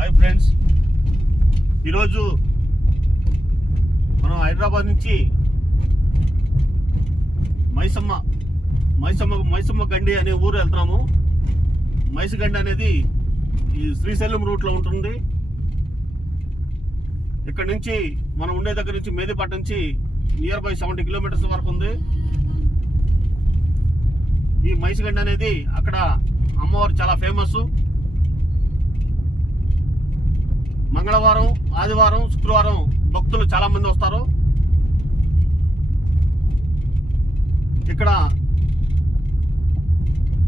Hi friends, ఈరోజు మనం హైదరాబాద్ నుంచి మైసమ్మ గండి అనే ఊరు వెళ్తున్నాము. మైసగండి అనేది ఈ శ్రీశైలం రూట్లో ఉంటుంది. ఇక్కడ నుంచి మనం ఉండే దగ్గర నుంచి మేదిపట్నం నుంచి నియర్ బై 70 కిలోమీటర్స్ వరకు ఉంది. ఈ మైసగండి అనేది అక్కడ అమ్మవారు చాలా ఫేమస్. మంగళవారం, ఆదివారం, శుక్రవారం భక్తులు చాలా మంది వస్తారు. ఇక్కడ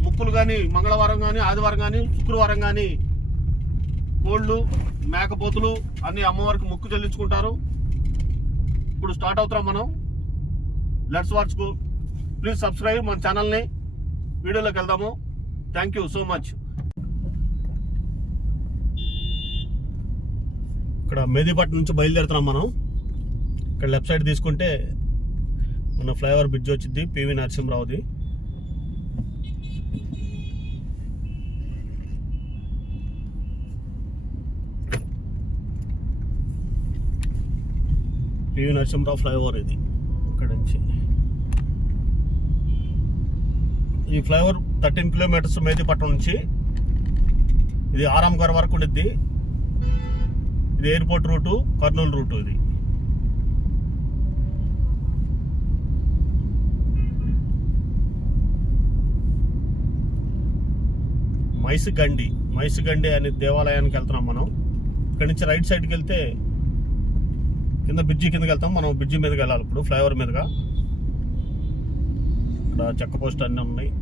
ముక్కులు కానీ మంగళవారం కానీ, ఆదివారం కానీ, శుక్రవారం కానీ కోళ్ళు, మేకపోతులు అన్ని అమ్మవారికి ముక్కు చెల్లించుకుంటారు. ఇప్పుడు స్టార్ట్ అవుతాం మనం. Let's watch. ప్లీజ్ సబ్స్క్రైబ్ మన ఛానల్ని. వీడియోలోకి వెళ్దాము. Thank you so much. ఇక్కడ మేదిపట్నం నుంచి బయలుదేరుతున్నాం మనం. ఇక్కడ లెఫ్ట్ సైడ్ తీసుకుంటే మన ఫ్లైఓవర్ బ్రిడ్జ్ వచ్చింది, పివి నరసింహరావుది. పివి నరసింహరావు ఫ్లైఓవర్ ఇది. ఇక్కడ నుంచి ఈ ఫ్లైఓవర్ 13 కిలోమీటర్స్ మేదిపట్నం నుంచి. ఇది ఆరాంఘర్ వరకు ఉండిద్ది. ఇది ఎయిర్పోర్ట్ రూటు, కర్నూలు రూటు. ఇది మైసగండి అనే దేవాలయానికి వెళ్తున్నాం మనం. ఇక్కడ నుంచి రైట్ సైడ్కి వెళ్తే కింద బ్రిడ్జి కిందకి వెళ్తాం. మనం బ్రిడ్జి మీదకి వెళ్ళాలి ఇప్పుడు, ఫ్లైఓవర్ మీదుగా. ఇక్కడ చెక్క పోస్ట్ అన్నీ ఉన్నాయి.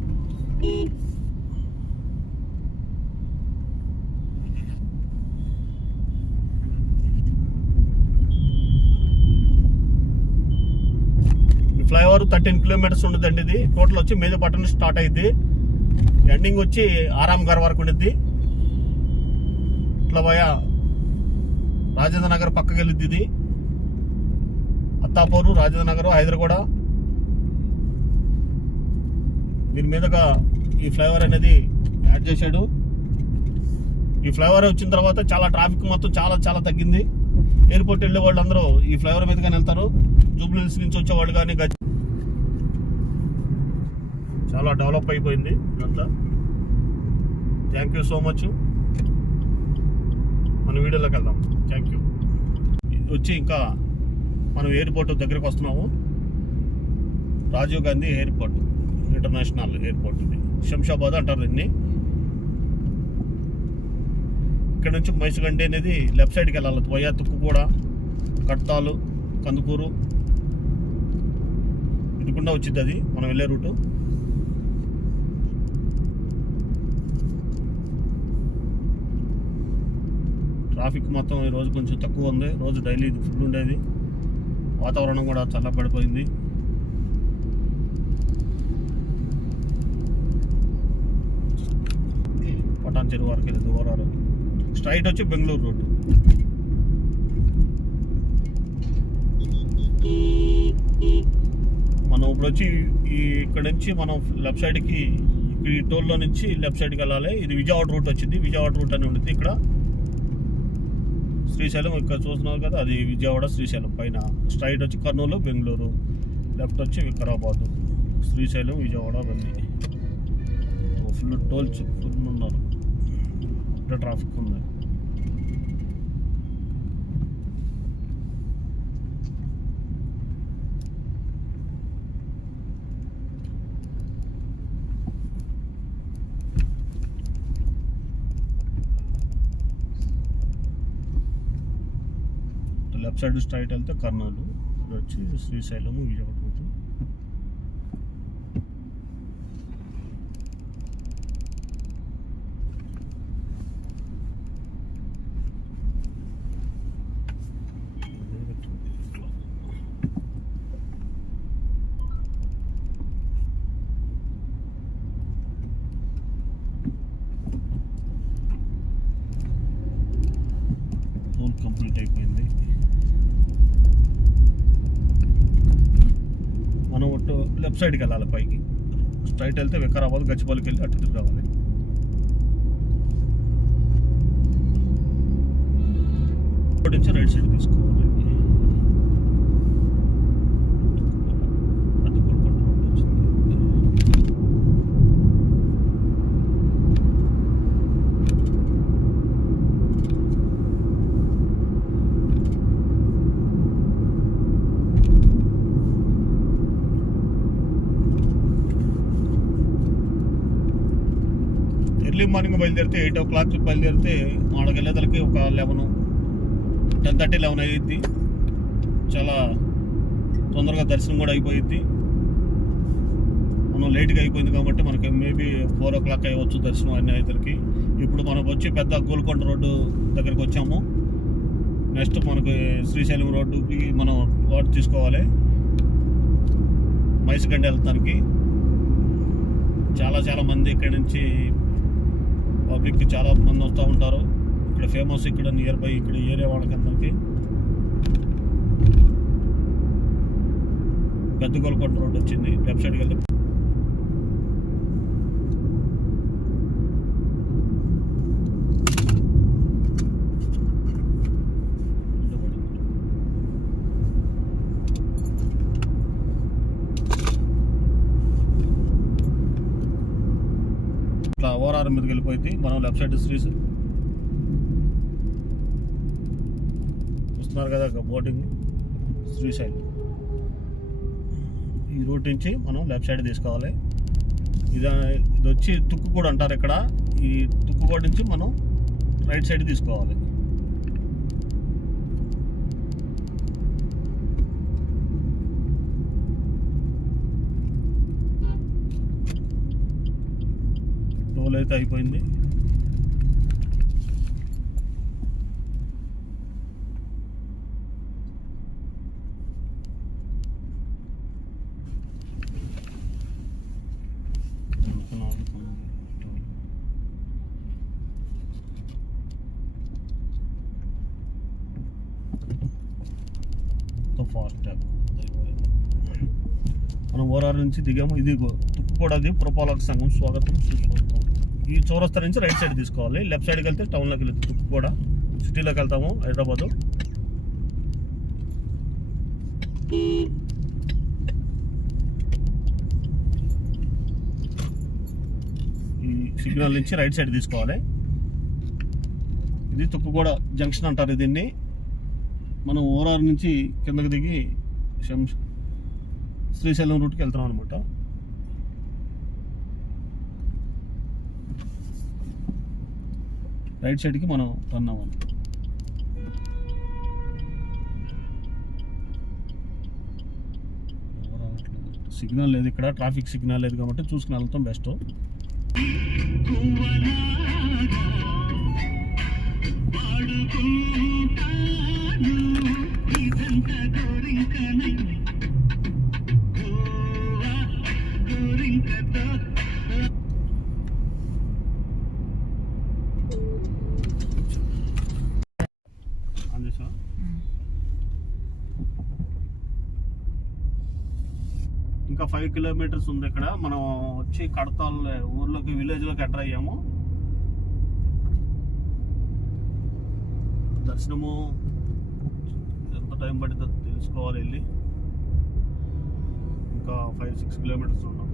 ఫ్లైఓవర్ 13 కిలోమీటర్స్ ఉండదండి. ఇది టోటల్ వచ్చి మేదిపట్నం స్టార్ట్ అయింది, ఎండింగ్ వచ్చి ఆరాంఘర్ వరకు ఉండిద్ది. ఇట్లా పోయా రాజేంద్ర నగర్ పక్కకి వెళ్ళిద్ది. ఇది అత్తాపూరు, రాజేంద్ర నగర్, హైదరాబాద్. దీని మీదుగా ఈ ఫ్లైఓవర్ అనేది యాడ్ చేశాడు. ఈ ఫ్లైఓవర్ వచ్చిన తర్వాత చాలా ట్రాఫిక్ మొత్తం చాలా తగ్గింది. ఎయిర్పోర్ట్ వెళ్ళే వాళ్ళు అందరూ ఈ ఫ్లైఓవర్ మీదుగానే వెళ్తారు. జూబ్లీ హిల్స్ నుంచి వచ్చేవాళ్ళు కానీ చాలా డెవలప్ అయిపోయింది ఇదంతా. Thank you so much. మన వీడియోలోకి వెళ్దాం. Thank you. వచ్చి ఇంకా మనం ఎయిర్పోర్ట్ దగ్గరికి వస్తున్నాము. Rajiv Gandhi airport, international airport. ఇది శంషాబాద్ అంటారు దీన్ని. ఇక్కడ నుంచి మైసగండి అనేది లెఫ్ట్ సైడ్కి వెళ్ళాలి. వయా తుక్కుగూడ, కట్టాలు, కందుకూరు ఇదికుండా వచ్చింది అది మనం వెళ్ళే రూటు. ట్రాఫిక్ మొత్తం ఈరోజు కొంచెం తక్కువ ఉంది. రోజు డైలీ ఇది ఫుల్ ఉండేది. వాతావరణం కూడా చల్లబడిపోయింది. పటాన్ చెరువు వరకు వెళ్ళి దూరాలు స్ట్రైట్ వచ్చి బెంగళూరు రోడ్డు. మనం ఇప్పుడు వచ్చి ఇక్కడ నుంచి మనం లెఫ్ట్ సైడ్కి, ఈ టోల్లో నుంచి లెఫ్ట్ సైడ్కి వెళ్ళాలి. ఇది విజయవాడ రూట్ వచ్చింది. విజయవాడ రూట్ అని ఉంటుంది. ఇక్కడ శ్రీశైలం ఇక్కడ చూస్తున్నారు కదా, అది విజయవాడ శ్రీశైలం. పైన స్ట్రైట్ వచ్చి కర్నూలు, బెంగళూరు. లెఫ్ట్ వచ్చి వికారాబాదు, శ్రీశైలం, విజయవాడ అవన్నీ. ఫుల్ టోల్ ఫుల్ ఉన్నారు. ఇక్కడ ట్రాఫిక్ ఉంది. లెఫ్ట్ సైడ్ స్ట్రైట్ వెళ్తే కర్నూలు, వచ్చి Srisailam, Vijayawada route. Toll complete అయిపోయింది. లెఫ్ట్ సైడ్కి వెళ్ళాలి. పైకి స్ట్రైట్ వెళ్తే వికారాబాద్, గచ్చిబౌలికి వెళ్ళి అటు తిరిగి రావాలి. రోడ్ నుంచి రైట్ సైడ్ తీసుకోవాలి. ఎర్లీ మార్నింగ్ బయలుదేరితే 8 o'clock బయలుదేరితే ఆడకి వెళ్ళేదలకి ఒక 10:30-11 అయ్యిద్ది. చాలా తొందరగా దర్శనం కూడా అయిపోయిద్ది. మనం లేట్గా అయిపోయింది కాబట్టి మనకి మేబీ 4 o'clock అయ్యవచ్చు దర్శనం అన్ని అయ్యేదలకి. ఇప్పుడు మనకు వచ్చి పెద్ద గోల్కొండ రోడ్డు దగ్గరికి వచ్చాము. నెక్స్ట్ మనకి శ్రీశైలం రోడ్డుకి మనం వాటర్ తీసుకోవాలి మైసగండి వెళ్తానికి. చాలా మంది ఇక్కడి నుంచి పబ్లిక్ చాలా మంది వస్తూ ఉంటారు. ఇక్కడ ఫేమస్ ఇక్కడ నియర్ బై ఇక్కడ ఏరియా వాళ్ళకి అందరికి పెద్ద గోల్కొండ రోడ్ వచ్చింది. లెఫ్ట్ సైడ్కి వెళ్తే ఇట్లా ఓఆర్ఆర్ మీదకి వెళ్ళిపోయింది. మనం లెఫ్ట్ సైడ్ చూస్తున్నారు కదా బోటింగ్ శ్రీశైలం. ఈ రూట్ నుంచి మనం లెఫ్ట్ సైడ్ తీసుకోవాలి. ఇది వచ్చి తుక్కుగూడ అంటారు ఇక్కడ. ఈ తుక్కుగూడ నుంచి మనం రైట్ సైడ్ తీసుకోవాలి. టోల్ అయితే అయిపోయింది. ఫాస్ట్ మనం ఓఆర్ఆర్ నుంచి దిగాము. ఇది తుక్కుగూడది పురపాలక సంఘం స్వాగతం సుస్వాగతం. ఈ చౌరస్తా నుంచి రైట్ సైడ్ తీసుకోవాలి. లెఫ్ట్ సైడ్కి వెళ్తే టౌన్లోకి వెళ్తే తుక్కుగూడ సిటీలోకి వెళ్తాము హైదరాబాదు. ఈ సిగ్నల్ నుంచి రైట్ సైడ్ తీసుకోవాలి. ఇది తుక్కుగూడ జంక్షన్ అంటారు దీన్ని. మనం ఓఆర్ఆర్ నుంచి కిందకి దిగి శ్రీశైలం రూట్కి వెళ్తున్నాం అనమాట. రైట్ సైడ్కి మనం రన్ అవ్వాలి. సిగ్నల్ లేదు ఇక్కడ, ట్రాఫిక్ సిగ్నల్ లేదు కాబట్టి చూసుకుని వెళ్తాం బెస్ట్. ఇంకా 5 kilometers ఉంది. ఇక్కడ మనం వచ్చి కడతాల్ ఊర్లోకి విలేజ్లోకి ఎంటర్ అయ్యాము. దర్శనము ఎంత టైం పడుతుందో తెలుసుకోవాలి వెళ్ళి. ఇంకా 5-6 kilometers ఉన్నాం.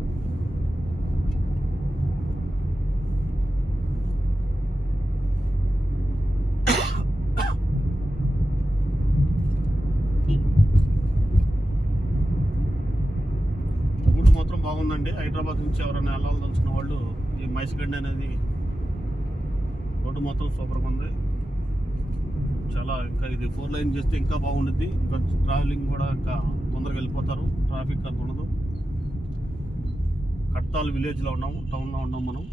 రూట్ మాత్రం బాగుందండి. హైదరాబాద్ నుంచి ఎవరైనా వెళ్ళాల్సిన వాళ్ళు ఈ మైసగండి అనేది రోడ్డు మాత్రం సూపర్గా ఉంది. చాలా ఇంకా ఇది 4 lane చేస్తే ఇంకా బాగుంటుంది. ఇంకా ట్రావెలింగ్ కూడా ఇంకా తొందరగా వెళ్ళిపోతారు, ట్రాఫిక్ అంత ఉండదు. కట్టాల్ విలేజ్లో ఉన్నాము, టౌన్లో ఉన్నాం మనం.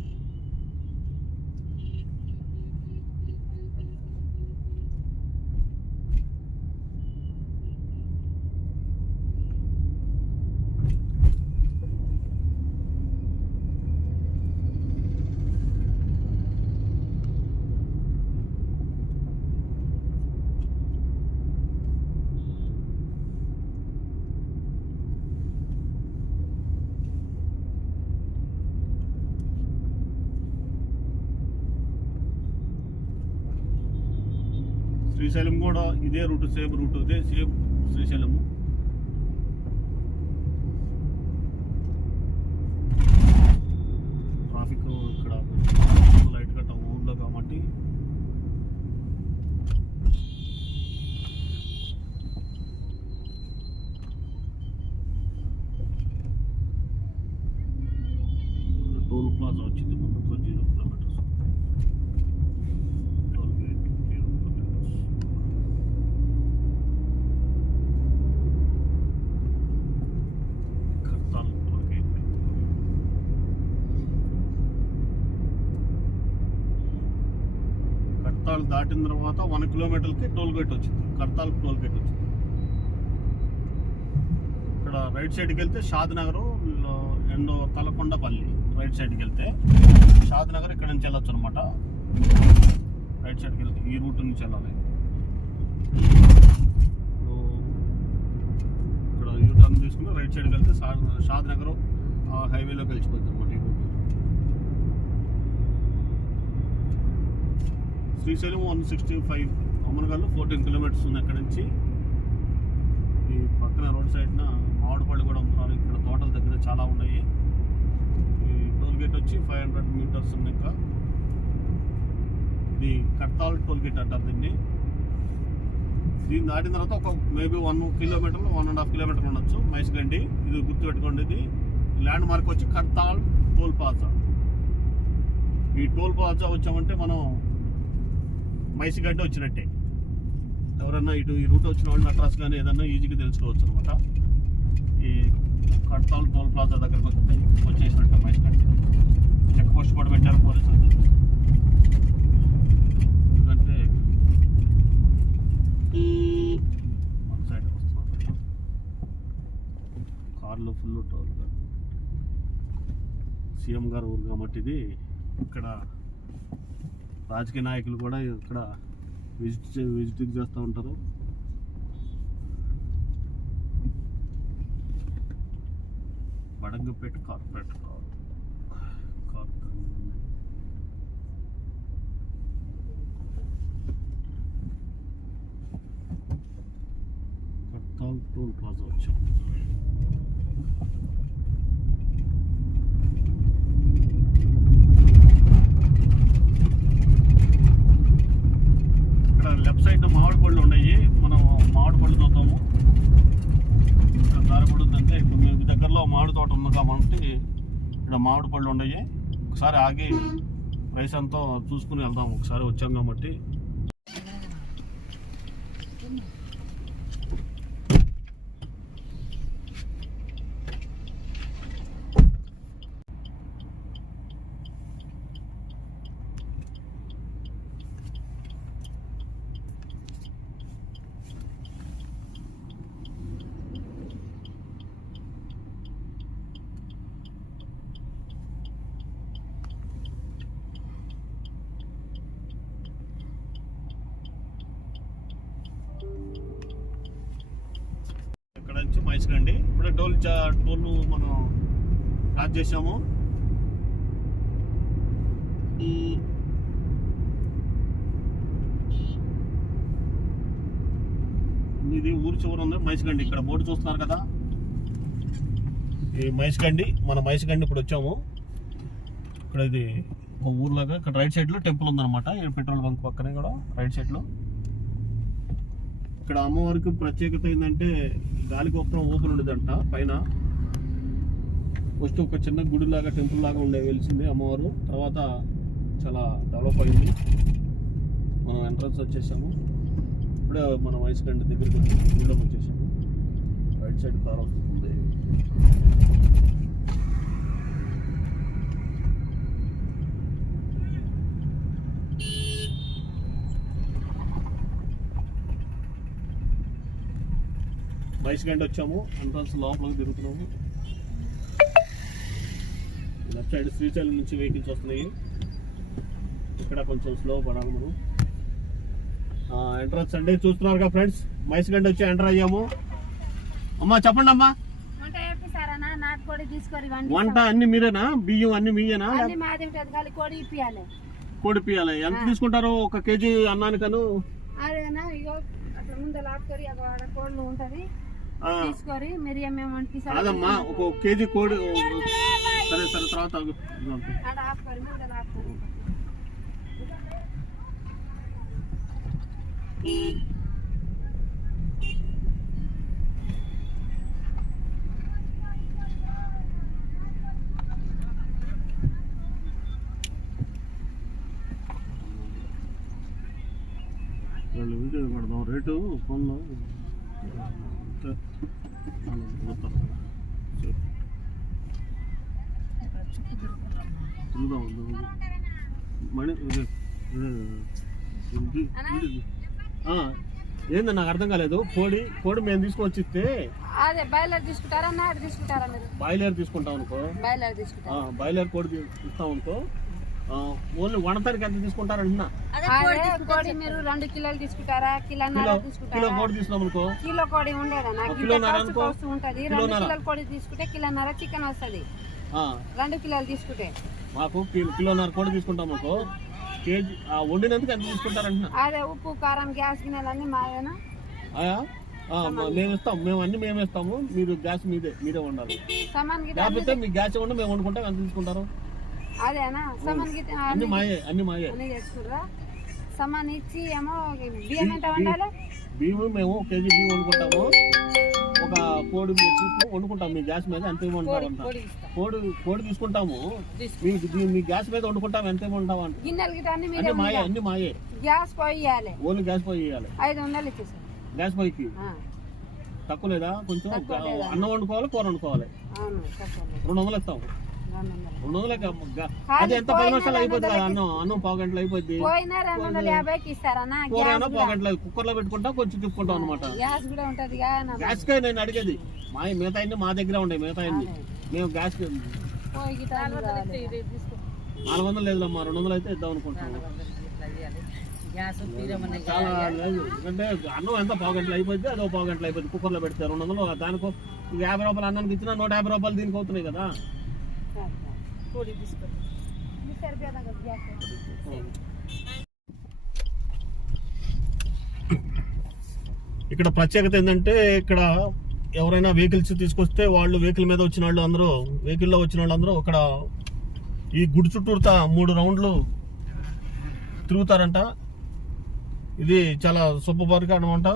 శ్రీశైలం కూడా ఇదే రూట్, సేమ్ రూట్, ఇదే సేమ్ శ్రీశైలము. ట్రాఫిక్ ఇక్కడ లైట్ కట్ట ఊర్లో కాబట్టి టోల్ ప్లాజా వచ్చింది ముందుకు 0 kilometres. Toll gate 0 kilometres. Kartal toll gate. Kartal దాటిన తర్వాత 1 కిలోమీటర్కి టోల్ గేట్ వచ్చింది. కర్తాల్ టోల్ గేట్ వచ్చింది. ఇక్కడ రైట్ సైడ్కి వెళ్తే షాద్నగర్ అండ్ తలకొండపల్లి. రైట్ సైడ్కి వెళ్తే షాద్నగర్ ఇక్కడ నుంచి వెళ్ళొచ్చు అనమాట. రైట్ సైడ్కి వెళ్తే ఈ రూట్ నుంచి వెళ్ళాలి. ఇక్కడ యూటర్న్ తీసుకుని రైట్ సైడ్కి వెళ్తే షాద్నగర్ ఆ హైవేలోకి వెళ్ళిపోతుంది అనమాట ఈ రూట్. శ్రీశైలం 165, అమ్మనగల్లు 14 కిలోమీటర్స్ ఉంది అక్కడ నుంచి. ఈ పక్కన రోడ్ సైడ్న మామిడిపళ్ళు కూడా అమ్ముతున్నారు. ఇక్కడ తోటల దగ్గర చాలా ఉన్నాయి. ఈ టోల్ గేట్ వచ్చి 500 మీటర్స్ ఉంది. ఇంకా ఇది కర్తాల్ టోల్ గేట్ అంటారు దీన్ని. దీన్ని దాటిన తర్వాత ఒక మేబీ 1 కిలోమీటర్ 1.5 కిలోమీటర్ ఉండొచ్చు మైస్గండి. ఇది గుర్తుపెట్టుకోండి. ఇది ల్యాండ్ మార్క్ వచ్చి కర్తాల్ టోల్ ప్లాజా. ఈ టోల్ ప్లాజా వచ్చామంటే మనం మైసిగడ్డ వచ్చినట్టే. ఎవరన్నా ఇటు ఈ రూట్ వచ్చిన వాళ్ళు అడ్రస్ కానీ ఏదన్నా ఈజీగా తెలుసుకోవచ్చు అనమాట. ఈ కర్తాల్ టోల్ ప్లాజా దగ్గరకు వచ్చేసినట్టు మైసిగడ్డ. చెక్ పోస్ట్ కూడా పెట్టారు పోలీసులు. ఎందుకంటే మన సైడ్ వస్తున్నాం కార్లో ఫుల్ టోల్. సీఎం గారు ఊరు కాబట్టి ఇది ఇక్కడ రాజకీయ నాయకులు కూడా ఇక్కడ విజిటింగ్ చేస్తూ ఉంటారు. Badangpet corporate Kartal toll plaza వచ్చాం. లెఫ్ట్ సైడ్ మామిడి పళ్ళు ఉన్నాయి. మనం మామిడి పళ్ళు చూద్దాము. ఇక్కడ దారి పడుతుందంటే ఇప్పుడు మీ దగ్గరలో మామిడి తోట ఉంది కాబట్టి ఇక్కడ మామిడి పళ్ళు ఉన్నాయి. ఒకసారి ఆగి ప్రైస్ అంతా చూసుకుని వెళ్దాం. ఒకసారి వచ్చాం కాబట్టి ఇక్కడ నుంచి మైస్గండి. ఇప్పుడే టోల్ మనం స్టార్ట్ చేసాము. ఇది ఊరు చివర ఉంది మైస్గండి. ఇక్కడ బోర్డు చూస్తున్నారు కదా, ఈ మైస్గండి. మన మైస్గండి ఇప్పుడు వచ్చాము. ఇక్కడ ఇది ఒక ఊర్లాగా. ఇక్కడ రైట్ సైడ్ లో టెంపుల్ ఉందన్నమాట. పెట్రోల్ బంక్ పక్కనే కూడా రైట్ సైడ్ లో. ఇక్కడ అమ్మవారికి ప్రత్యేకత ఏంటంటే గాలి గోపురం ఓపెన్ ఉండేదంట పైన. ఫస్ట్ ఒక చిన్న గుడి లాగా టెంపుల్ లాగా వెలిసింది అమ్మవారు. తర్వాత చాలా డెవలప్ అయింది. మనం ఎంట్రన్స్ వచ్చేసాము. ఇప్పుడే మన మైస్గండి దగ్గరికి గుడిలోకి వచ్చేసాము. రైట్ సైడ్ కార్ వస్తుంది. మైస్గండి వచ్చాము. ఎంట్రన్స్ లోపలికి తిరుగుతున్నాము. లెఫ్ట్ సైడ్ శ్రీశైలం నుంచి వెహికల్స్ వస్తున్నాయి. ఇక్కడ కొంచెం స్లో పడాలి మనం. ఎంట్రన్స్ అండి చూస్తున్నారు కదా ఫ్రెండ్స్. మైస్గండి వచ్చి ఎంటర్ అయ్యాము. అమ్మా చెప్పండి అమ్మా. వంట అన్ని మీరేనా? బియ్యం అన్ని మీయేనా? కోడి పియాలి. ఎంత తీసుకుంటారు ఒక కేజీ అన్నానికను? అదేనా ఇగో అట్లా ముందు లాక్కొని అక్కడ కోళ్ళు ఉంటది తీసుకొని మీరు ఏమేమంటే కాదమ్మా ఒక కేజీ కోడి సరే సరే తర్వాత అక్కడ ఆపుకొని ముందు లాక్కొని వీడియో పెడదాం రేటు ఫోన్లో చూద్దాం మణి ఏంది నాకు అర్థం కాలేదు. కోడి మేము తీసుకొచ్చి ఇస్తే అదే బాయిలర్ తీసుకుంటారా నాటు తీసుకుంటారా మీరు? బాయిలర్ తీసుకుంటాం అనుకో, బాయిలర్ కోడి ఇస్తాం అనుకో, ఓన్లీ వనతానికి ఎంత తీసుకుంటారంటున్నా. కోడి మీరు 2 కిలోలు తీసుకుంటారా? కిలో కోడి తీసుకున్నాం అనుకో, కిలో కోడి ఉండేదన్నా ఉంటది. 2 కిలోల కోడి తీసుకుంటే కిలోన్నర చికెన్ వస్తుంది. 2 కిలోలు తీసుకుంటే మాకు కిలోన్నర కోడి తీసుకుంటాం అనుకో, కేజీ వండినందుకు ఎంత తీసుకుంటారంటున్నా. అదే ఉప్పు కారం గ్యాస్ గిన్నెలన్నీ మాదేనా? మేము ఇస్తాం, మేము ఇస్తాము. మీరు గ్యాస్ మీరే వండాలి. లేకపోతే మీ గ్యాస్ వండి మేము వండుకుంటాం. ఎంత తీసుకుంటారు? అదేనా సమాన్ అన్ని మాయే చేసుకుర్రా. సమాన్ ఇచ్చి ఏమో బియ్యం ఎంత వండాలి? బియ్యం మేము కేజీ బియ్యం వండుకుంటాము. ఒక కోడి వండుకుంటాం. మీ గ్యాస్ మీద ఎంత ఏమంటారు? కోడి తీసుకుంటాము. మీ గ్యాస్ మీద వండుకుంటాం. ఎంత ఏమంటావు అంటే అన్ని మాయే. గ్యాస్ పోయాలి, ఓన్లీ గ్యాస్ పోయి ఇవ్వాలి. 500 ఇచ్చేసి గ్యాస్ పొయ్యికి తక్కువ లేదా? కొంచెం అన్నం వండుకోవాలి, కూర వండుకోవాలి. 200 ఇస్తాం. 200 అది ఎంత 10 నిమిషాలు అయిపోద్ది కదా. అన్నం పావు గంటలు అయిపోద్ది. కూర పావు గంటలు కుక్కర్ లో పెట్టుకుంటాం, కొంచెం తిప్పుకుంటాం అనమాట. గ్యాస్ కే నేను అడిగేది. మిగతా అన్ని మా దగ్గర ఉండే. మిగతా అన్ని మేము గ్యాస్ 400 లేదమ్మా, 200 అయితే ఇద్దాం అనుకుంటున్నాం. చాలా లేదు, ఎందుకంటే అన్నం ఎంత పావు గంటలు అయిపోద్ది, అదో పావు గంటలు అయిపోద్ది. కుక్కర్ లో పెడితే 200. దానికో 50 రూపాయలు అన్నానికి ఇచ్చినా 150 రూపాయలు దీనికి అవుతున్నాయి కదా. ఇక్కడ ప్రత్యేకత ఏంటంటే, ఇక్కడ ఎవరైనా వెహికల్స్ తీసుకొస్తే వాళ్ళు వెహికల్ మీద వచ్చిన వాళ్ళు అందరూ, వెహికల్లో వచ్చిన వాళ్ళందరూ ఇక్కడ ఈ గుడి చుట్టూతా 3 రౌండ్లు తిరుగుతారంట. ఇది చాలా శుభపరిక అనమాట.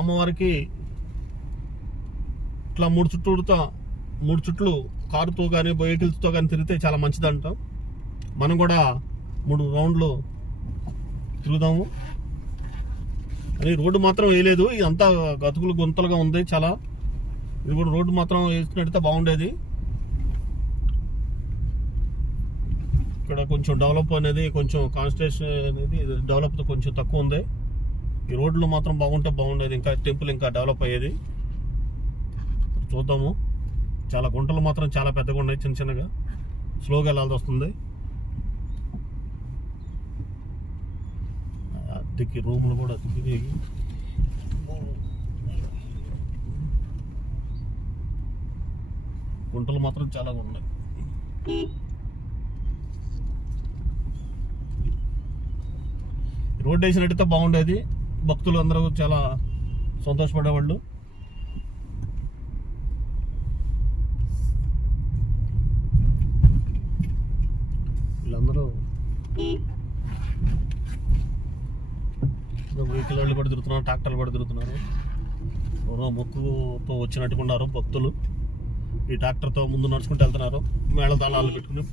అమ్మవారికి ఇట్లా 3 చుట్లు కారుతో కానీ వెహికల్స్తో కానీ తిరిగితే చాలా మంచిదంట. మనం కూడా 3 రౌండ్లు తిరుగుదాము. అది రోడ్డు మాత్రం వేయలేదు, ఇదంతా గతుకులు గుంతలుగా ఉంది చాలా. ఇది కూడా రోడ్డు మాత్రం వేసుకున్నట్టయితే బాగుండేది. ఇక్కడ కొంచెం డెవలప్ అనేది, కొంచెం కాన్స్ట్రక్షన్ అనేది డెవలప్ కొంచెం తక్కువ ఉంది. ఈ రోడ్లు మాత్రం బాగుంటే బాగుండేది. ఇంకా టెంపుల్ ఇంకా డెవలప్ అయ్యేది. చూద్దాము. చాలా గుంటలు మాత్రం చాలా పెద్దగా ఉన్నాయి, చిన్నగా స్లోగా వెళ్ళాల్సి వస్తుంది. అద్దెకి రూములు కూడా అద్దెకి గుంటలు మాత్రం చాలా ఉన్నాయి. రోడ్డు వేసినట్టయితే బాగుండేది. భక్తులు అందరూ చాలా సంతోషపడేవాళ్ళు. వీళ్ళందరూ వెహికల్ వాళ్ళు కూడా తిరుగుతున్నారు, ట్రాక్టర్లు కూడా తిరుగుతున్నారు. మొక్కుతో వచ్చినట్టుకున్నారు భక్తులు. ఈ ట్రాక్టర్తో ముందు నడుచుకుంటూ వెళ్తున్నారు, మేళ తాళాలు పెట్టుకుని.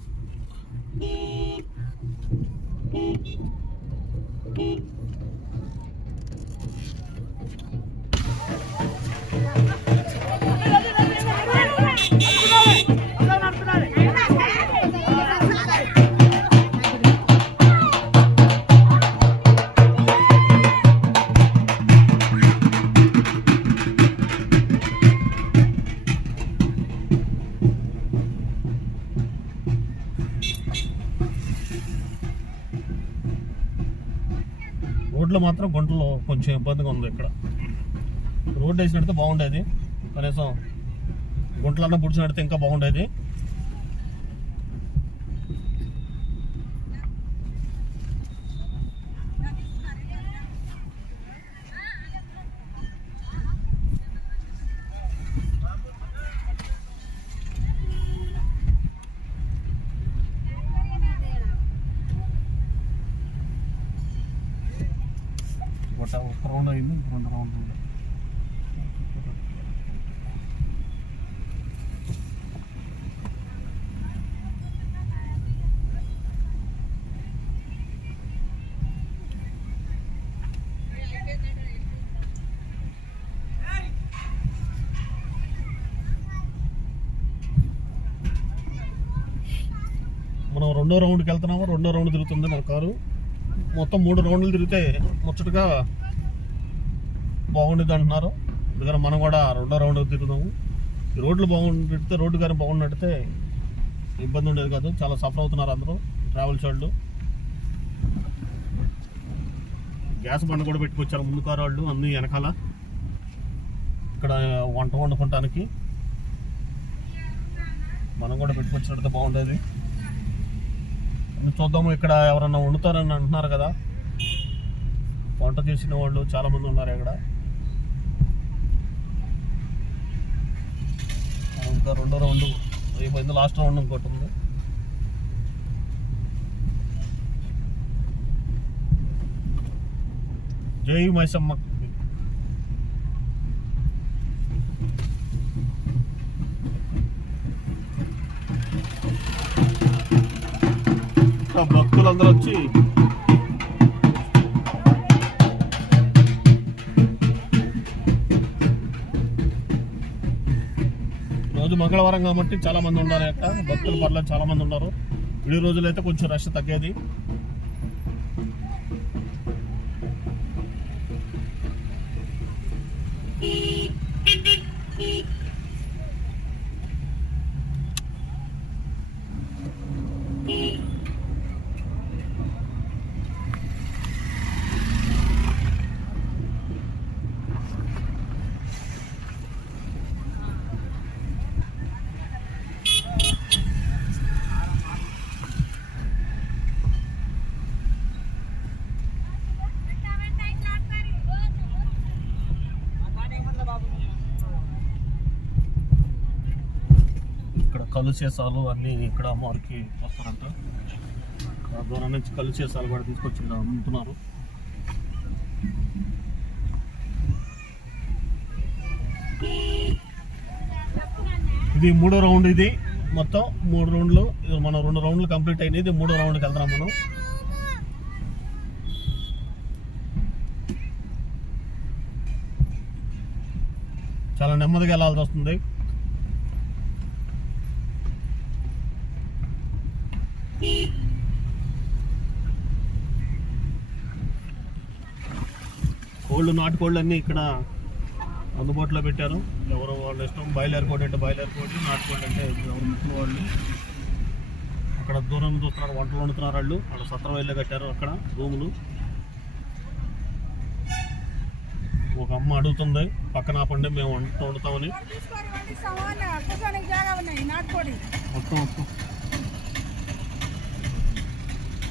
రోడ్లో మాత్రం గుంటలో కొంచెం ఇబ్బందిగా ఉంది. ఇక్కడ రోడ్డు వేసినట్టు బాగుండేది, కనీసం గుంటలన్నా పుడిచినట్టు ఇంకా బాగుండేది. ఒక రౌండ్ అయింది, 2 రౌండ్లు ఉన్నాయి. మనం 2వ రౌండ్కి వెళ్తున్నాము. 2వ రౌండ్ తిరుగుతుంది మన కారు. మొత్తం 3 రౌండ్లు తిరిగితే ముచ్చటగా బాగుండేది అంటున్నారు. అందుకని మనం కూడా 2వ రౌండ్ తిరుగుతాము. ఈ రోడ్లు బాగుండితే, రోడ్డు కానీ బాగున్నట్టే ఇబ్బంది ఉండేది కాదు. చాలా సఫర్ అవుతున్నారు అందరూ ట్రావెల్స్ వాళ్ళు. గ్యాస్ బండ కూడా పెట్టుకొచ్చారు ముందు కారు వాళ్ళు అన్ని వెనకాల, ఇక్కడ వంట వండుకోవటానికి. మనం కూడా పెట్టుకొచ్చినట్టు బాగుండేది. చూద్దాము, ఇక్కడ ఎవరన్నా వండుతారని అంటున్నారు కదా, వంట చేసిన వాళ్ళు చాలా మంది ఉన్నారు ఇక్కడ. ఇంకా 2వ రౌండ్ అయిపోయింది, లాస్ట్ రౌండ్ ఇంకోటి ఉంది. జై మైసమ్మ. భక్తులందరూ వచ్చి రోజు మంగళవారం కాబట్టి చాలా మంది ఉన్నారు. అక్కడ భక్తులు పర్లేదు చాలా మంది ఉన్నారు. విడి రోజులైతే కొంచెం రష్ తగ్గేది. కళ్ళు సీసాలు అన్నీ ఇక్కడ అమ్మవారికి వస్తారంట. ఆ దూరం నుంచి కళ్ళు సీసాలు కూడా తీసుకొచ్చి అమ్ముతున్నారు. ఇది 3వ రౌండ్. ఇది మొత్తం 3 రౌండ్లు. మనం 2 రౌండ్లు కంప్లీట్ అయినాయి. ఇది 3వ రౌండ్కి వెళ్తున్నాం మనం. చాలా నెమ్మదిగా వెళ్ళాల్సి వస్తుంది. కోళ్ళు, నాటుకోళ్ళు అన్నీ ఇక్కడ అందుబాటులో పెట్టారు. ఎవరు వాళ్ళ ఇష్టం. బాయిలర్ కోడి అంటే బాయిలర్ కోడి, నాటుకోళ్ళు అంటే ఎవరు ముక్కుల వాళ్ళు. అక్కడ దూరం చూస్తున్నారు, వంటలు వండుతున్నారు వాళ్ళు. అక్కడ సత్రం వెళ్ళి కట్టారు అక్కడ రూములు. ఒక అమ్మ అడుగుతుంది పక్కన ఆపండి మేము వండుతామని. మొత్తం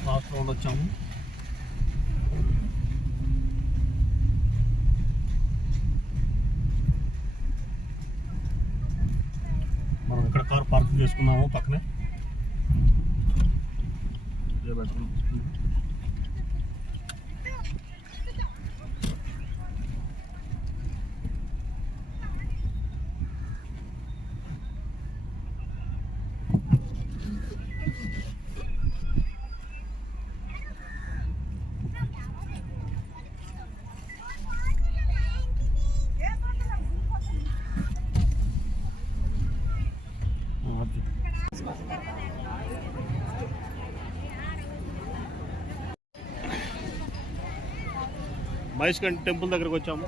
లాస్ట్ రౌండ్ వచ్చాము. మనం ఇక్కడ కార్ పార్క్ చేసుకున్నాము పక్కనే. మహేష్గంజ్ టెంపుల్ దగ్గరకు వచ్చాము.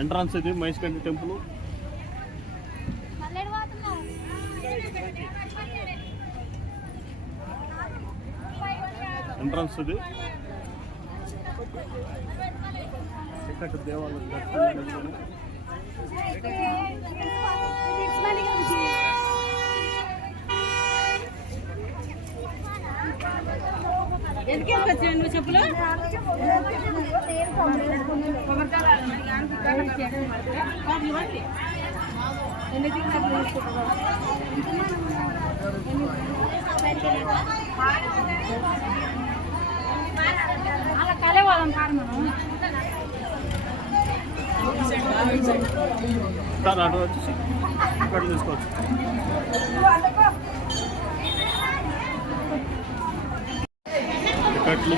ఎంట్రన్స్ ఇది మహేష్గంజ్ టెంపుల్. ఎంట్రన్స్ ఇది. ఇక్కడ దేవాలయం చెప్పులు అలా కలే వాళ్ళం కారు మనం వచ్చేసి ఇక్కడ తీసుకోవచ్చు. కట్లు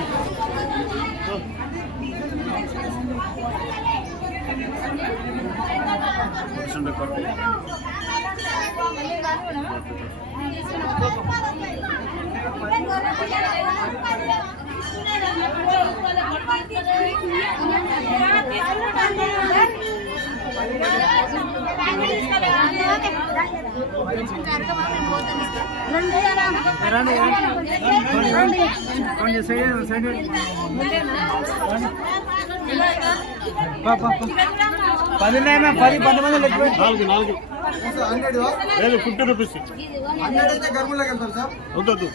నాలుగు 50 రూపీస్ వద్దు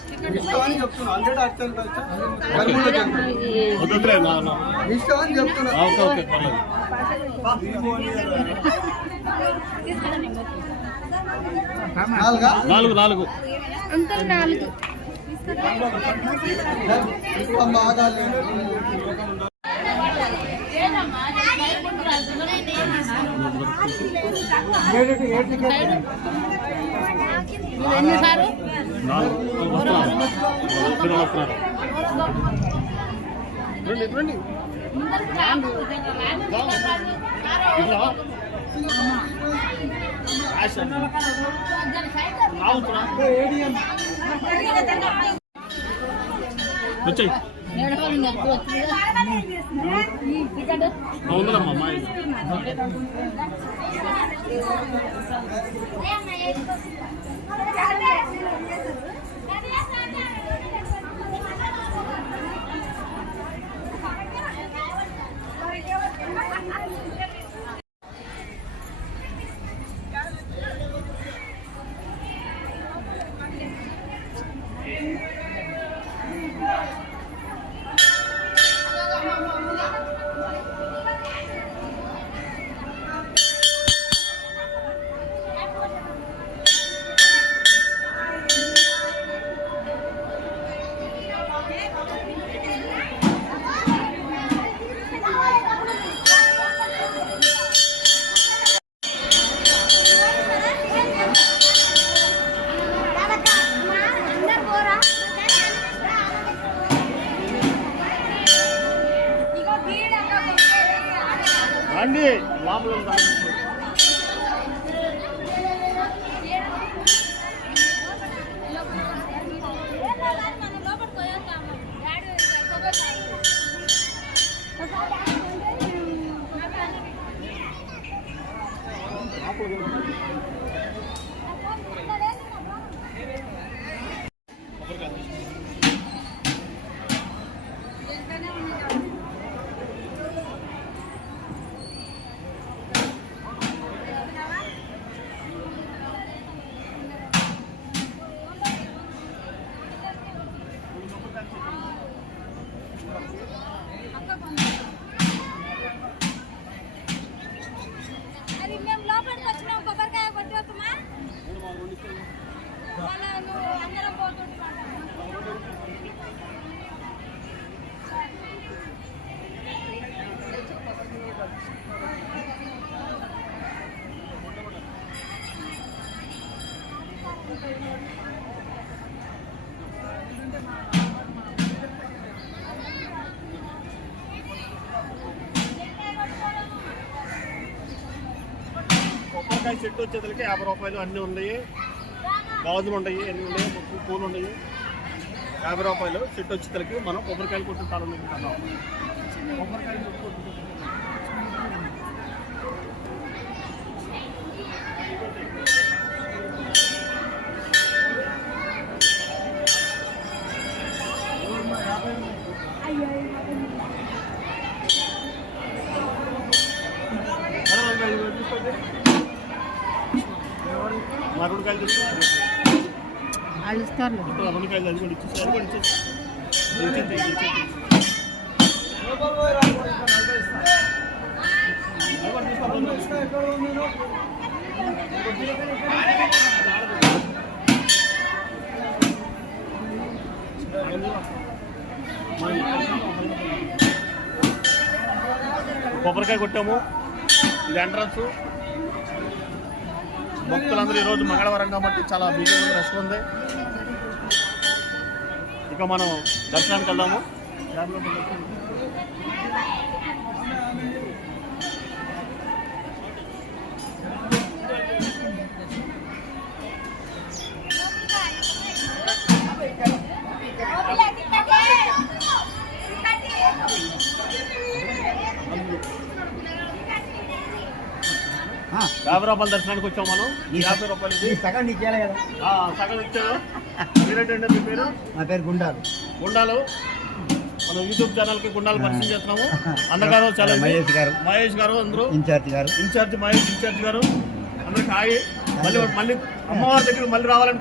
ఓకే నాలుగు వచ్చాయి అవునమ్మా అమ్మాయి రండి లోపల కొబ్బరికాయ చెట్టు వచ్చేసరికి 50 రూపాయలు అన్నీ ఉన్నాయి. గాజులు ఉన్నాయి, అన్నీ ఉన్నాయి, పూలు ఉన్నాయి. 50 రూపాయలు చెట్టు వచ్చేసరికి మనం కొబ్బరికాయలు కొట్టిన స్థలం తింటున్నాం. కొబ్బరికాయలు కొట్టుకుంటున్నాం. మరుడుకాయలు తీసుకుంటారు. 2 కాయలు అది కూడా ఇచ్చేసి కొబ్బరికాయ కొట్టాము. ఇది ఎంట్రన్స్. భక్తులందరూ ఈరోజు మంగళవారం కాబట్టి చాలా బిజీగా రష్ ఉంది. ఇక మనం దర్శనానికి వెళ్దాము. ₹50 దర్శనానికి వచ్చాం మనం. ₹50 సగం నీకు ఇవ్వాలి కదా. సగం ఇచ్చారు. మీరేంటండి మీ పేరు? నా పేరు గుండాలు. గుండాలు. మనం యూట్యూబ్ ఛానల్ కి గుండాలు పరిచయం చేస్తున్నాము. అన్నగారు చాలా మహేష్ గారు అందరూ ఇన్ఛార్జ్ మహేష్ ఇన్ఛార్జ్ గారు అందరికి హాయి. మళ్ళీ అమ్మవారి దగ్గర మళ్ళీ రావాలని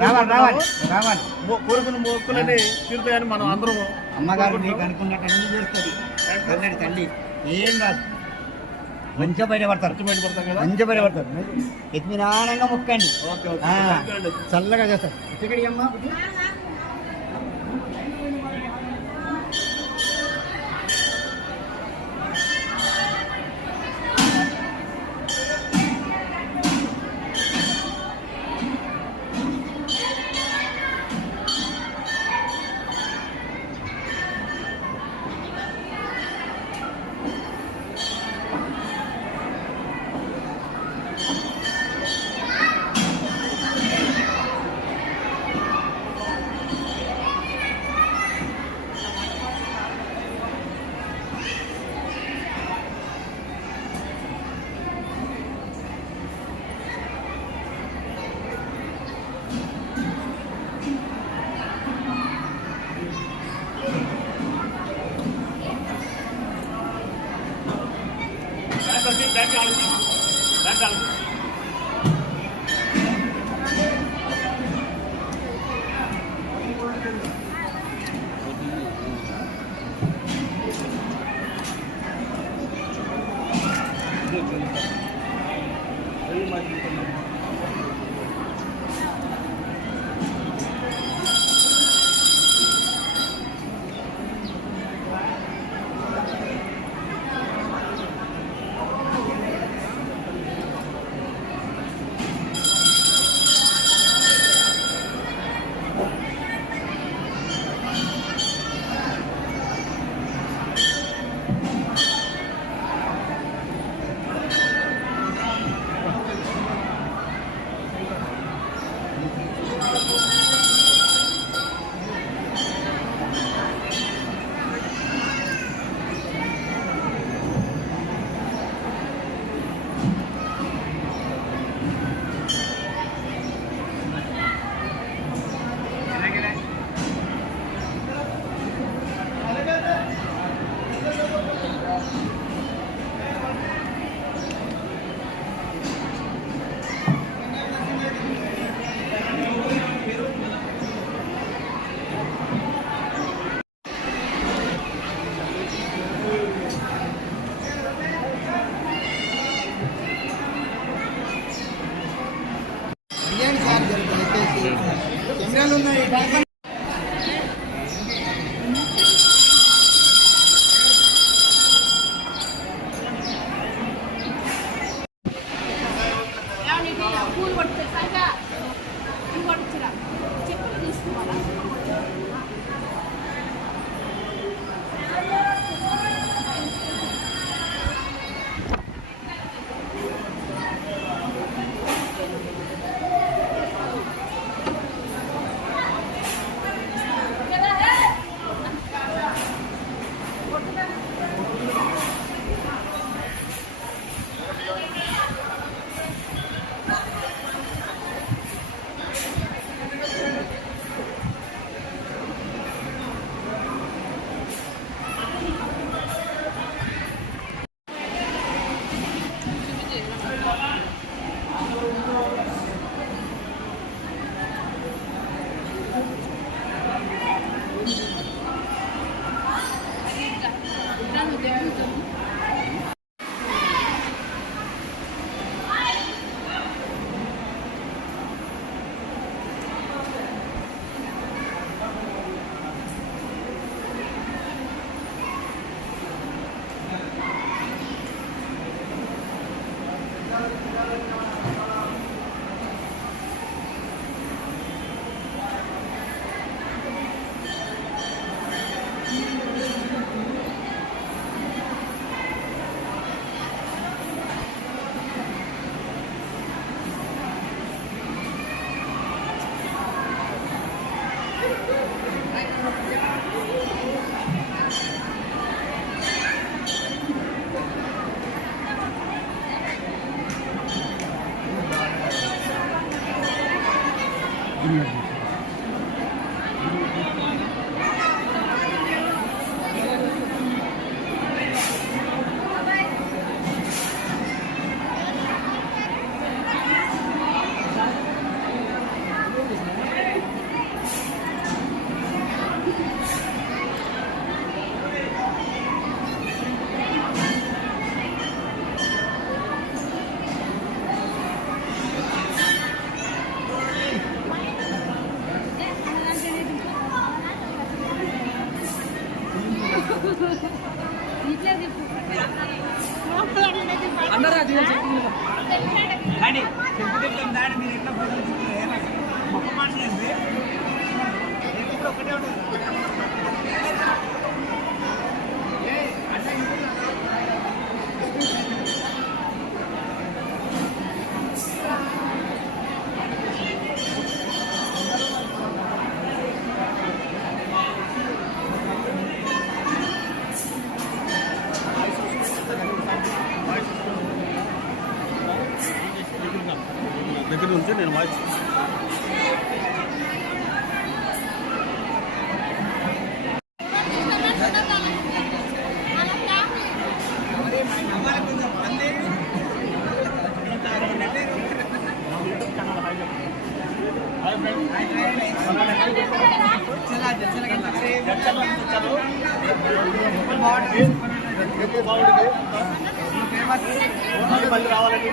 కోరుకున్న మొక్కులని తీరుతాయని మనం అందరం. అమ్మగారు నీకు అనుకున్నట్టు అన్ని చేస్తుంది. తల్లి ఏం కాదు, మంచిగా బయటపడతారు. మంచిగా బయటపడతారు. ఎత్తినానంగా మొక్కండి, చల్లగా చేస్తారు. ఇక్కడికి అమ్మా దగ్గర నుంచి నేను వాయిస్ మళ్ళీ రావాలండి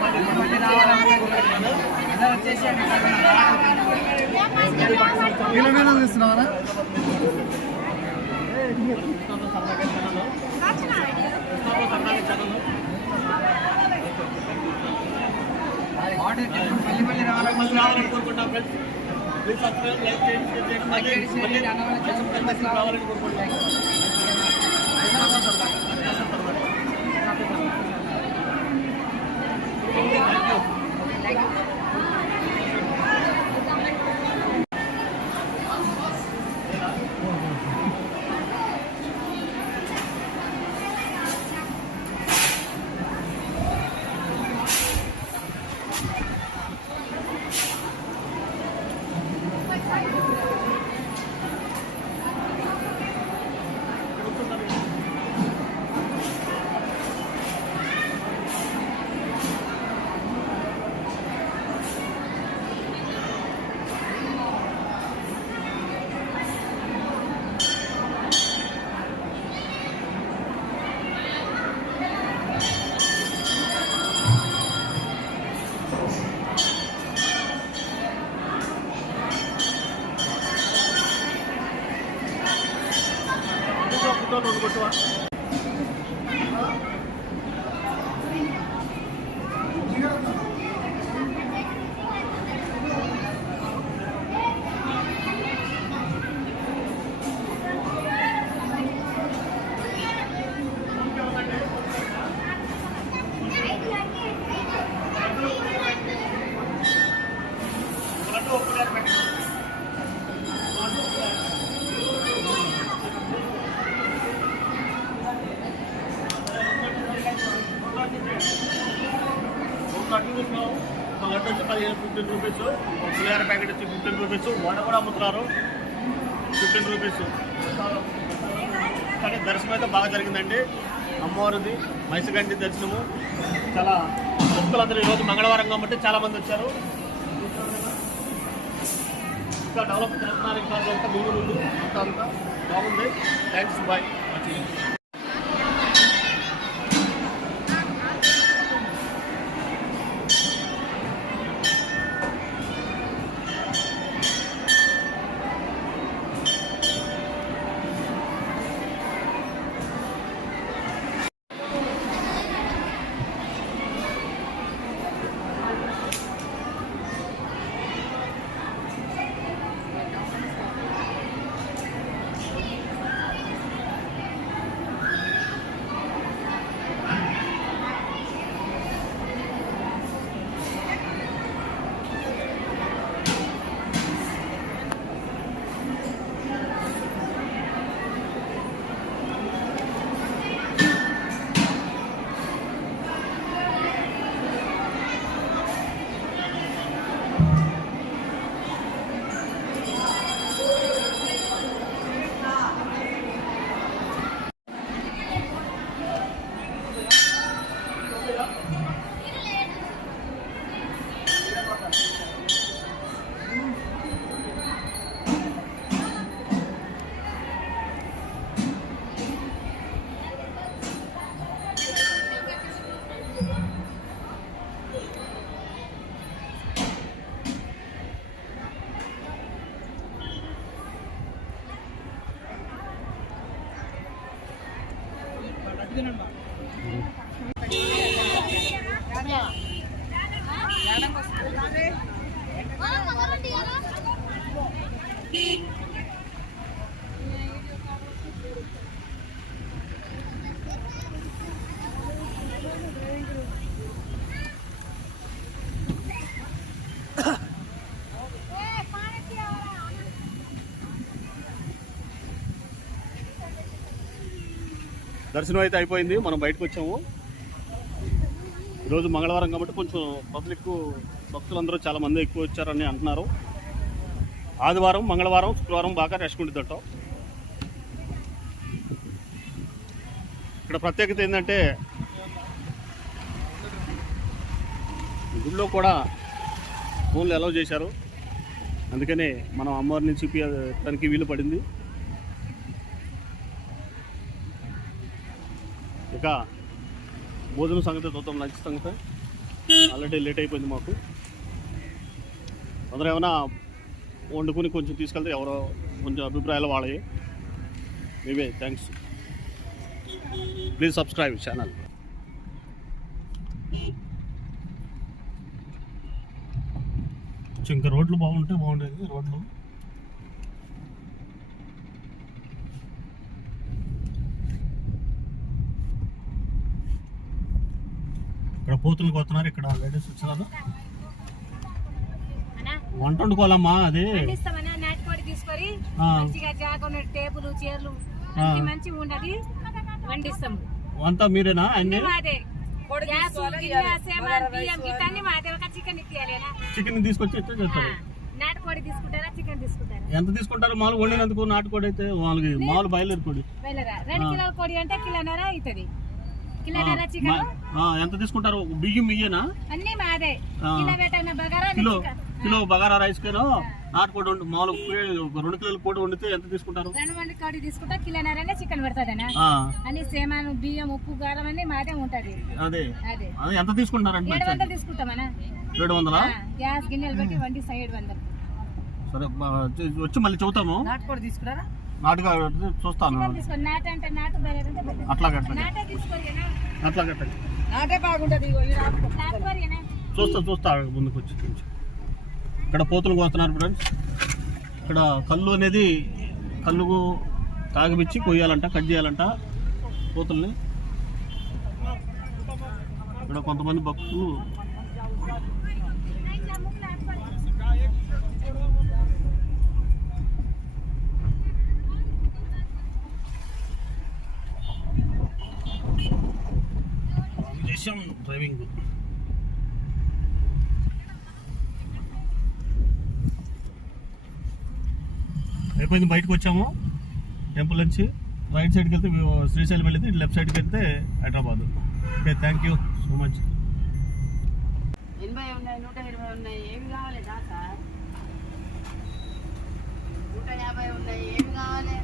తీస్తున్నావా మళ్ళీ రావాలని కోరుకుంటాం ఫ్రెండ్స్. ప్లీజ్ సబ్స్క్రైబ్, లైక్ చేయండి, రావాలని కోరుకుంటాం. కొట్టువా లడ్డు వచ్చి 15 రూపీస్, పులిహార ప్యాకెట్ వచ్చి 15 రూపీస్, వడ కూడా అమ్ముతున్నారు 15 రూపీస్. కానీ దర్శనం అయితే బాగా జరిగిందండి. అమ్మవారిది మైసగండి దర్శనము చాలా భక్తులందరూ ఈరోజు మంగళవారం కాబట్టి చాలామంది వచ్చారు. ఇంకా డెవలప్ చేస్తున్నారు, ఇంకా అంతా ముందు అంతా బాగుంది. Thanks, bye. దర్శనం అయితే అయిపోయింది, మనం బయటకు వచ్చాము. ఈరోజు మంగళవారం కాబట్టి కొంచెం పబ్లిక్ భక్తులందరూ చాలా మంది ఎక్కువ వచ్చారని అంటున్నారు. ఆదివారం, మంగళవారం, శుక్రవారం బాగా రష్ ఉంటుందట. ఇక్కడ ప్రత్యేకత ఏంటంటే గుడిలో కూడా ఫోన్లు అలౌ చేశారు, అందుకనే మనం అమ్మవారిని చూపించడానికి వీలు పడింది. ఇక భోజనం సంగతి చూద్దాం, లంచ్ సంగతి. ఆల్రెడీ లేట్ అయిపోయింది మాకు. అందరూ ఏమైనా వండుకుని కొంచెం తీసుకెళ్తే ఎవరో కొంచెం అభిప్రాయాలు వాళ్ళవి. Maybe thanks. Please subscribe channel. ఇంకా రోడ్లు బాగుండేది రోడ్లు. ఇక్కడ పోతులకు వస్తున్నారు, ఇక్కడ లేడీస్ వచ్చినారు. వంట వండుకోవాలమ్మా. అదే నాటుకోడి తీసుకొని మంచిగా జాగ టేబుల్ చైర్లు మంచిగా ఉండదు వండిస్తాం. అంతా మీరేనా? అన్ని చికెన్ తీసుకొచ్చి నాటుకోడి తీసుకుంటారా చికెన్ తీసుకుంటారా? ఎంత తీసుకుంటారు మామూలు వండినందుకు? నాటుకోడి అయితే మామూలు బయలుదేరి కోడి 2 కిలోల కోడి అంటే కిలోన్నర అవుతుంది. కిలోన్నర చికెన్ ఎంత తీసుకుంటారు? బియ్యం ఇయ్యేనా? అన్ని మాదే. కిలో బగారా రైస్ కేనో నాటుకోడి మామూలు 2 కిలోల కోడి వండితే ఎంత తీసుకుంటారు? 2 కోడి తీసుకుంటా కిలోన్నర చికెన్ పెడతాదనా? అన్ని సేమాను బియ్యం ఉప్పు కారం అన్ని మాదే ఉంటది. అదే ఎంత తీసుకుంటారంటే 700 తీసుకుంటామనా? 700? గ్యాస్ గిన్నెలు పెట్టి వండి 700. సరే వచ్చి మళ్ళీ చెబుతాము. నాటుకోడి తీసుకున్నారా? నాటుగా చూస్తాను. నాటు అంటే నాటు అట్లా నాటే బాగుంటది. చూస్తా ముందుకు వచ్చి. ఇక్కడ పోతులు కోస్తున్నారు ఫ్రెండ్స్. ఇక్కడ కళ్ళు అనేది కళ్ళు తాగిపిచ్చి కొయ్యాలంట, కట్ చేయాలంట పోతుల్ని. ఇక్కడ కొంతమంది భక్తులు డ్రైవింగ్. అయిపోయింది, బయటకు వచ్చాము టెంపుల్ నుంచి. రైట్ సైడ్కి వెళ్తే శ్రీశైలం వెళ్ళింది, లెఫ్ట్ సైడ్కి వెళ్తే Hyderabad. Okay, thank you so much. 80 ఉన్నాయి, 120 ఉన్నాయి, ఏమి కావాలి సార్? 150 ఉన్నాయి, ఏమి కావాలి?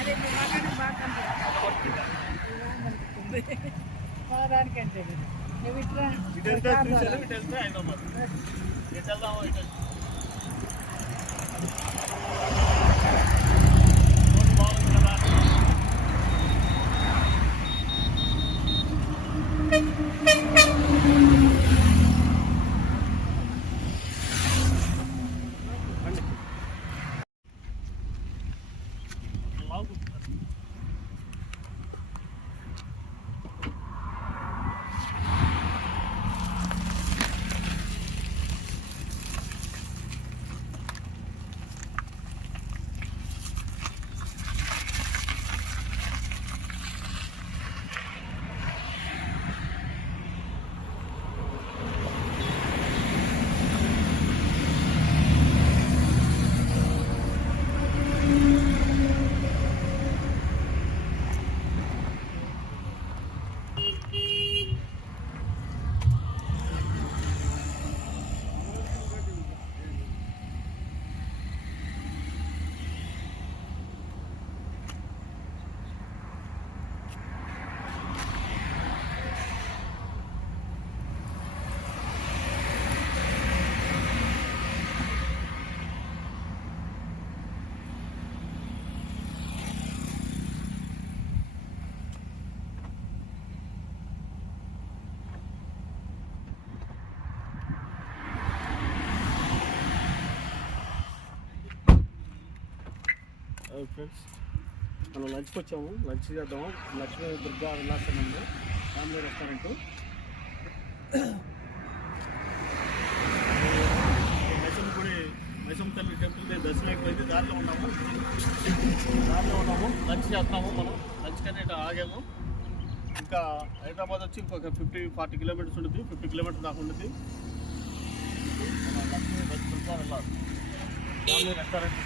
అదే మీ మగానికి బాగా కనిపిస్తుంది. దానికంటే నువ్వు ఇట్లా ఇటు వెళ్తే శ్రీశైలం, ఇటు వెళ్తే హైదరాబాద్. ఎటు వెళ్దామో ఇటు వెళ్దాం. రోడ్డు బాగుంది కదా. రండి. లాగుంది. ఫ్రెండ్స్, మనం లంచ్కి వచ్చాము. లంచ్ చేద్దాము. లక్ష్మీ దుర్గా విలాసం ఉంది, ఫ్యామిలీ రెస్టారెంట్. మైసమ్మ గుడి, మైసమ్మ తల్లి టెంపుల్ దర్శనం అయిపోయింది. దారిలో ఉన్నాము. లంచ్ చేస్తున్నాము. మనం లంచ్ కన్నా ఇట్లా ఆగాము. ఇంకా హైదరాబాద్ వచ్చి ఇంకొక 50-40 కిలోమీటర్స్ ఉంటుంది. 50 కిలోమీటర్స్ దాకా ఉంటుంది. మన లక్ష్మీ దుర్గా వెళ్ళాలి. Family restaurant